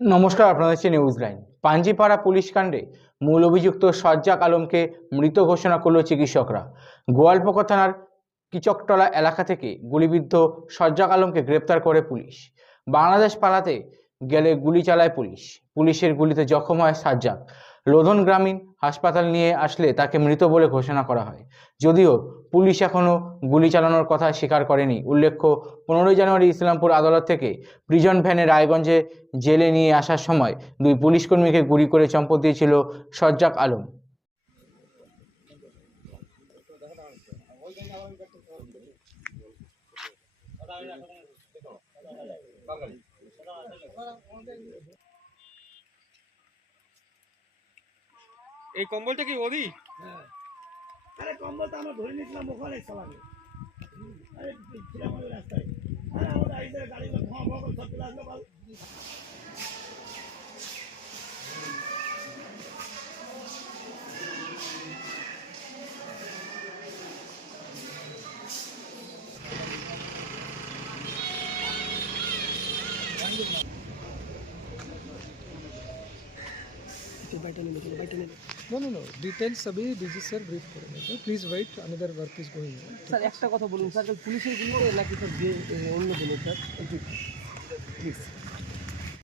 নমস্কার, আপনাদের হচ্ছে নিউজ লাইন পাঞ্জিপাড়া পুলিশ কাণ্ডে মূল অভিযুক্ত সজ্জাক আলমকে মৃত ঘোষণা করল চিকিৎসকরা। গোয়ালপোকা থানার কিচকটলা এলাকা থেকে গুলিবিদ্ধ সজ্জাক আলমকে গ্রেপ্তার করে পুলিশ। বাংলাদেশ পালাতে গেলে গুলি চালায় পুলিশ। পুলিশের গুলিতে জখম হয় সাজ্জাক লোধন গ্রামীণ হাসপাতাল নিয়ে আসলে তাকে মৃত বলে ঘোষণা করা হয়। যদিও পুলিশ এখনও গুলি চালানোর কথা স্বীকার করেনি। উল্লেখ্য, পনেরোই জানুয়ারি ইসলামপুর আদালত থেকে প্রিজন ভ্যানে রায়গঞ্জে জেলে নিয়ে আসার সময় দুই পুলিশকর্মীকে গুলি করে চম্পট দিয়েছিল সজ্জাক আলম। এই কম্বলটা কি ওদি? আরে কম্বলটা আমরা ধরে নিয়েছিলাম ওখানে সবাই আরে রাস্তায়। আরে আমাদের আইসে ধোঁয়া ফোঁয়া করে সব চলে আসলো বাল No, no, no. Details सभी डीजी सर ब्रीफ करेंगे please wait another work is going on sir একটা কথা বলুন স্যার পুলিশের গুলিতে নাকি স্যার বিয়ে- এ, অন্য কোনো স্যার একটু প্লিজ